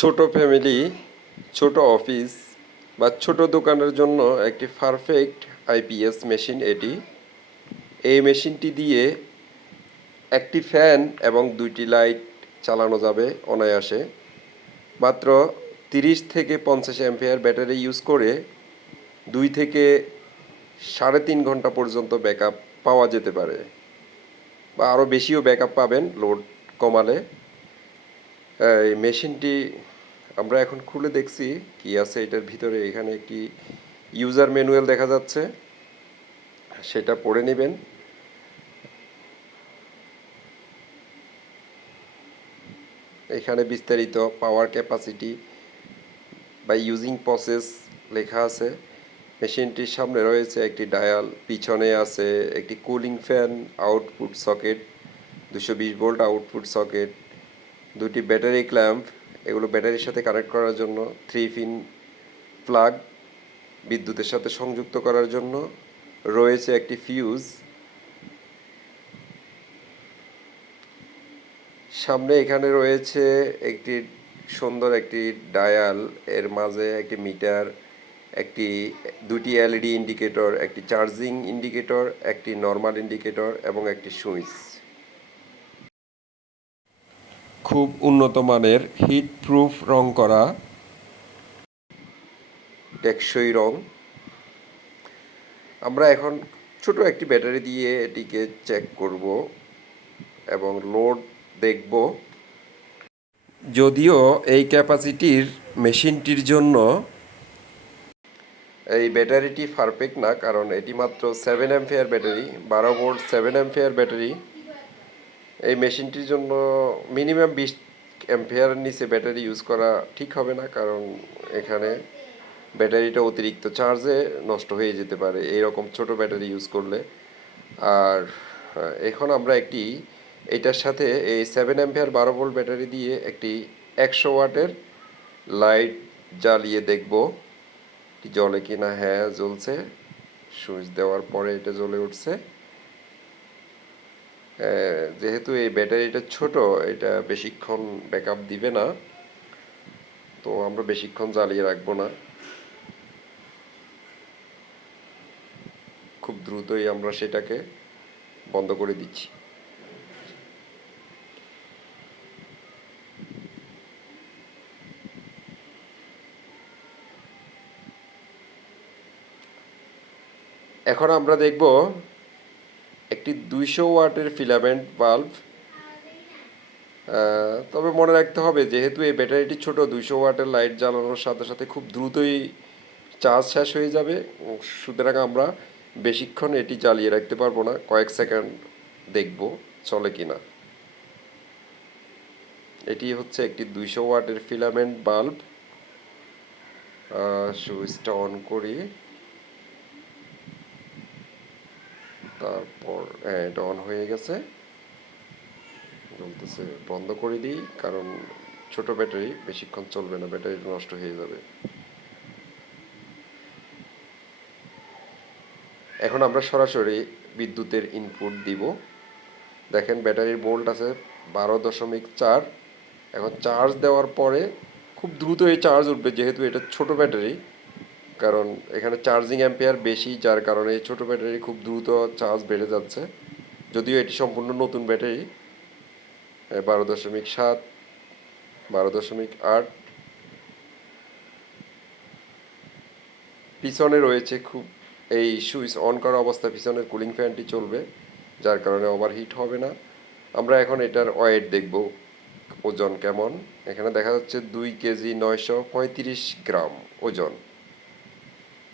ছোট ফ্যামিলি ছোট অফিস বা ছোট দোকানের জন্য একটি পারফেক্ট আইপিএস মেশিন এটি। এই মেশিনটি দিয়ে একটি ফ্যান এবং দুইটি লাইট চালানো যাবে অনায়াসে। মাত্র তিরিশ থেকে পঞ্চাশ অ্যাম্পিয়ার ব্যাটারি ইউজ করে দুই থেকে সাড়ে তিন ঘণ্টা পর্যন্ত ব্যাকআপ পাওয়া যেতে পারে। বা আরও বেশিও ব্যাকআপ পাবেন লোড কমালে। এই মেশিনটি আমরা এখন খুলে দেখছি কি আছে এটার ভিতরে। এখানে একটি ইউজার ম্যানুয়াল দেখা যাচ্ছে। সেটা পড়ে নেবেন। এখানে বিস্তারিত পাওয়ার ক্যাপাসিটি বা ইউজিং প্রসেস লেখা আছে। মেশিনটির সামনে রয়েছে একটি ডায়াল পিছনে আছে একটি কুলিং ফ্যান আউটপুট সকেট দুশো বিশ ভোল্ট আউটপুট সকেট দুটি ব্যাটারি ক্ল্যাম্প এগুলো ব্যাটারির সাথে কানেক্ট করার জন্য থ্রি পিন প্লাগ বিদ্যুতের সাথে সংযুক্ত করার জন্য রয়েছে একটি ফিউজ সামনে এখানে রয়েছে একটি সুন্দর একটি ডায়াল এর মাঝে একটি মিটার একটি, দুটি এলইডি ইন্ডিকেটর একটি চার্জিং ইন্ডিকেটর একটি নর্মাল ইন্ডিকেটর এবং একটি সুইচ খুব উন্নত মানের হিট প্রুফ রং করা টেকসই রং। আমরা এখন ছোট একটি ব্যাটারি দিয়ে এটিকে চেক করব এবং লোড দেখব। যদিও এই ক্যাপাসিটির মেশিনটির জন্য এই ব্যাটারিটি পারফেক্ট না, কারণ এটি মাত্র সেভেন অ্যাম্পিয়ার ব্যাটারি, বারো ভোল্ট সেভেন অ্যাম্পিয়ার ব্যাটারি। এই মেশিনটির জন্য মিনিমাম বিশ অ্যাম্পিয়ারের নিচে ব্যাটারি ইউজ করা ঠিক হবে না, কারণ এখানে ব্যাটারিটা অতিরিক্ত চার্জে নষ্ট হয়ে যেতে পারে। এইরকম ছোট ব্যাটারি ইউজ করলে। আর এখন আমরা একটি, এটার সাথে এই সেভেন অ্যাম্পিয়ার বারো ভোল্ট ব্যাটারি দিয়ে একটি একশো ওয়াটের লাইট জ্বালিয়ে দেখব এটি জ্বলে কি না হ্যাঁ জ্বলছে। সুইচ দেওয়ার পরে এটা জ্বলে উঠছে। যেহেতু এই ব্যাটারিটা ছোট, এটা বেশিক্ষণ ব্যাকআপ দিবে না। তো আমরা বেশিক্ষণ জ্বালিয়ে রাখব না। খুব দ্রুতই আমরা সেটাকে বন্ধ করে দিচ্ছি। এখন আমরা দেখব একটি দুইশো ওয়াটের ফিলামেন্ট বাল্ব। তবে মনে রাখতে হবে, যেহেতু এই ব্যাটারিটি ছোট, দুইশো ওয়াটের লাইট জ্বালানোর সাথে সাথে খুব দ্রুতই চার্জ শেষ হয়ে যাবে। সুতরাং আমরা বেশিক্ষণ এটি জ্বালিয়ে রাখতে পারব না। কয়েক সেকেন্ড দেখব চলে কি না এটি হচ্ছে একটি দুইশো ওয়াটের ফিলামেন্ট বাল্ব। সুইচটা অন করি। হ্যাঁ এটা অন হয়ে গেছে। বলতেছে, বন্ধ করে দিই, কারণ ছোট ব্যাটারি, বেশিক্ষণ চলবে না, ব্যাটারি নষ্ট হয়ে যাবে। এখন আমরা সরাসরি বিদ্যুতের ইনপুট দিব। দেখেন, ব্যাটারির বোল্ট আছে বারো দশমিক চার। এখন চার্জ দেওয়ার পরে খুব দ্রুত এই চার্জ উঠবে, যেহেতু এটা ছোট ব্যাটারি। কারণ এখানে চার্জিং অ্যাম্পিয়ার বেশি, যার কারণে এই ছোট ব্যাটারি খুব দ্রুত চার্জ বেড়ে যাচ্ছে। যদিও এটি সম্পূর্ণ নতুন ব্যাটারি বারো দশমিক সাত, বারো দশমিক আট। পিছনে রয়েছে খুব এই সুইচ অন করা অবস্থায় পিছনের কুলিং ফ্যানটি চলবে, যার কারণে ওভারহিট হবে না। আমরা এখন এটার ওয়েট দেখব, ওজন কেমন। এখানে দেখা যাচ্ছে দুই কেজি নয়শো পঁয়ত্রিশ গ্রাম ওজন।